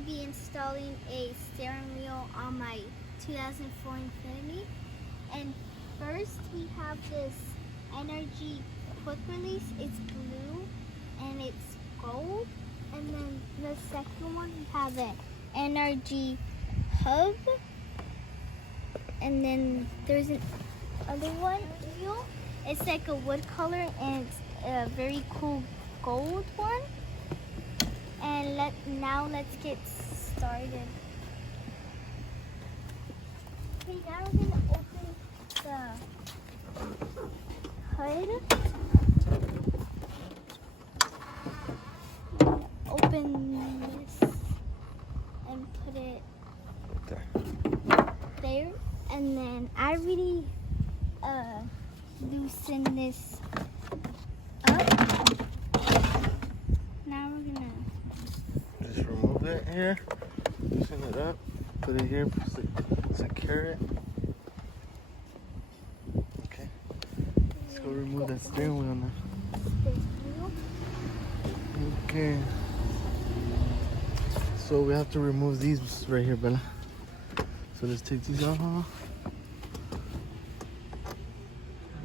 to be installing a steering wheel on my 2004 Infiniti. And first we have this NRG quick release. It's blue and it's gold. And then the second one we have an NRG hub. And then there's an other one wheel. It's like a wood color and it's a very cool gold one. And now let's get started. Okay, now we're gonna open the hood. Open this and put it there. And then I already loosen this up. Now we're gonna just remove it here, loosen it up, put it here, secure it. Okay, let's go remove that steering wheel now. Okay, so we have to remove these right here, Bella. So let's take these off.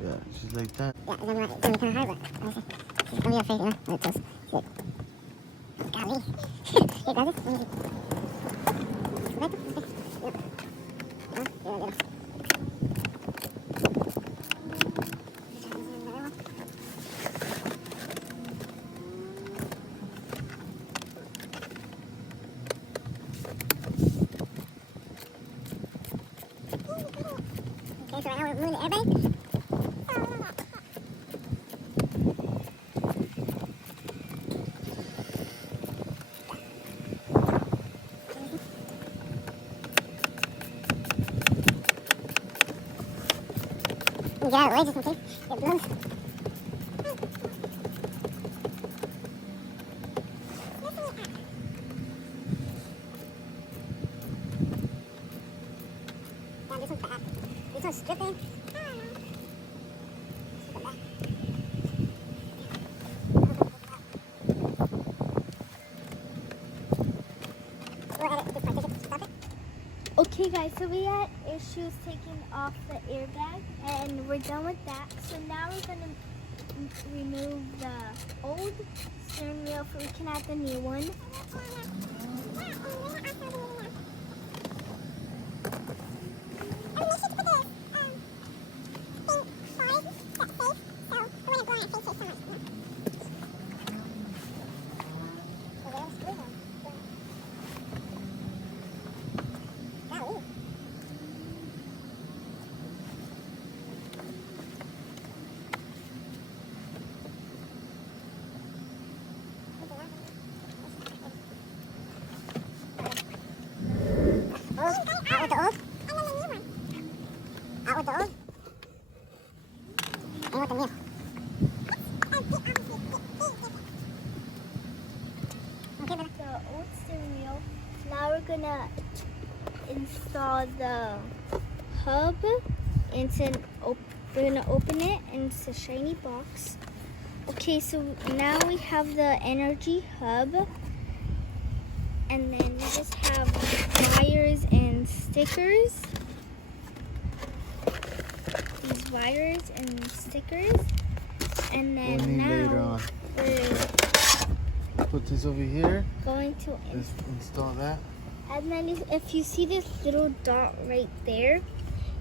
Yeah, just like that. Yeah, it's gonna be kind of hard, but it's gonna be okay, you know, when it goes. Golly. Here, grab it. Okay, so right now we're moving the airbag. Get out of the way just in case it blows. Damn, this one's bad. This one's stripping. Okay guys, so we had issues taking off the airbag and we're done with that. So now we're going to remove the old steering wheel so we can add the new one. Out with the old. Out with the old. And with the new. Okay, but The old steering wheel. Now we're gonna install the hub. We're gonna open it and it's a shiny box. Okay, so now we have the NRG hub. And then we just have wires and stickers. These wires and stickers. And then Later now on. we're Put this over here. going to Let's install that. And then if you see this little dot right there,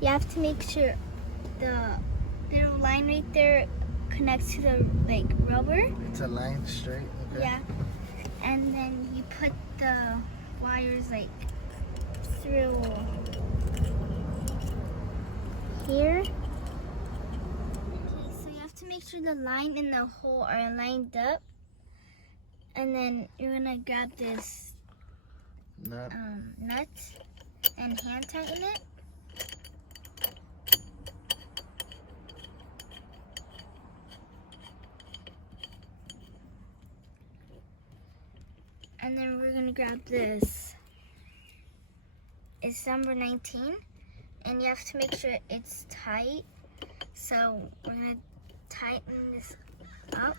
you have to make sure the little line right there connects to the rubber. It's aligned straight. Okay. Yeah. And then you put the wires through here. Okay, so you have to make sure the line and the hole are lined up. And then you're gonna grab this Nut. nut and hand tighten it. And then we're gonna grab this. It's number 19, and you have to make sure it's tight. So we're gonna tighten this up.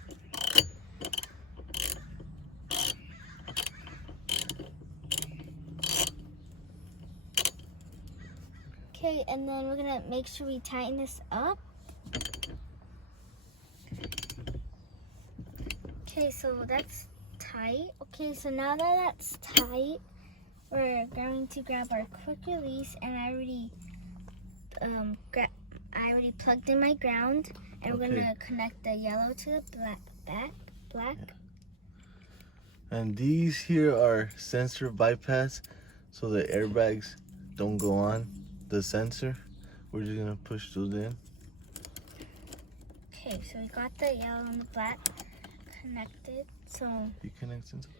Okay, and then we're gonna make sure we tighten this up. Okay, so that's tight. Okay, so now that that's tight, we're going to grab our quick release, and I already plugged in my ground, and we're gonna connect the yellow to the black. Yeah. And these here are sensor bypass, so the airbags don't go on the sensor. We're just gonna push those in. Okay, so we got the yellow and the black connected. So You connect sensor.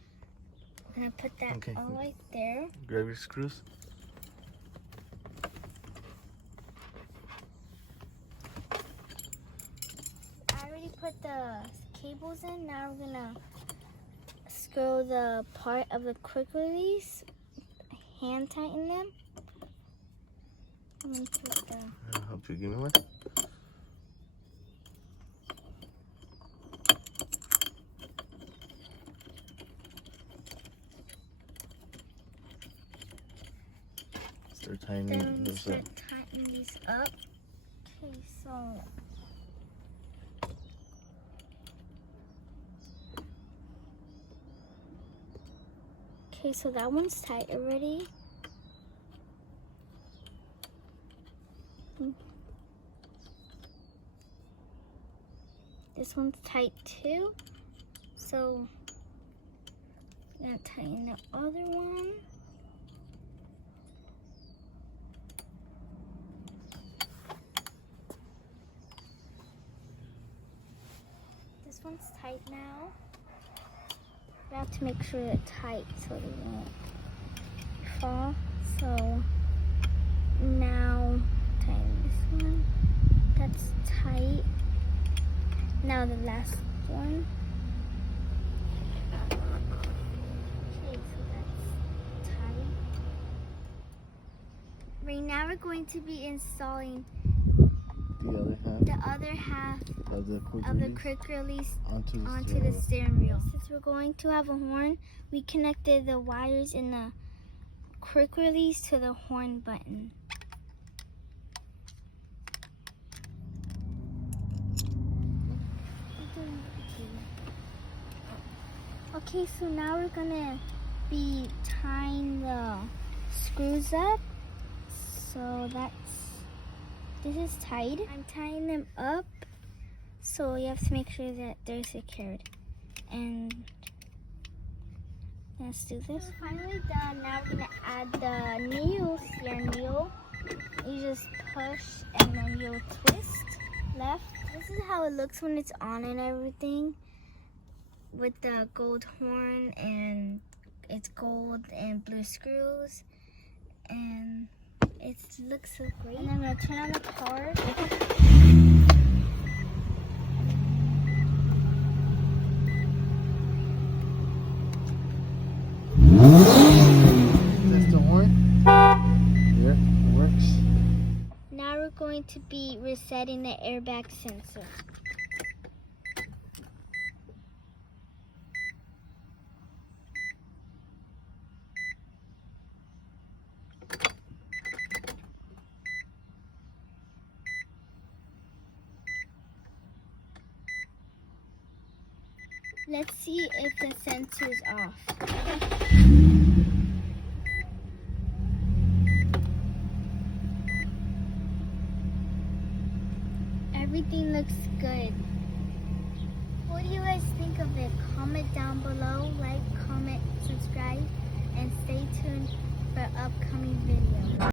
I'm gonna put that all right there. Grab your screws. I already put the cables in. Now we're gonna screw the part of the quick release. Hand tighten them. I'm gonna put the I'll help you. Give me one. Start tightening then those start up. tightening these up. Okay, so that one's tight already. This one's tight too. So I'm gonna tighten the other one. This one's tight now. We have to make sure they're tight so they won't fall. So now tighten this one. That's tight. Now the last one. Okay, so that's tight. Right now we're going to be installing The other half the other half of the quick release onto the steering wheel. Since we're going to have a horn, we connected the wires in the quick release to the horn button. Okay, so now we're gonna be tying the screws up. So this is tight. I'm tying them up, so you have to make sure that they're secured. And let's do this. So finally done. Now we're gonna add the nails here. Nail. You just push and then you'll twist left. This is how it looks when it's on and everything, with the gold horn, and it's gold and blue screws, and it looks so great. And I'm gonna turn on the car. That's the horn? Yeah, it works. Now we're going to be resetting the airbag sensor. Let's see if the sensor's off. Everything looks good. What do you guys think of it? Comment down below, like, comment, subscribe, and stay tuned for upcoming videos.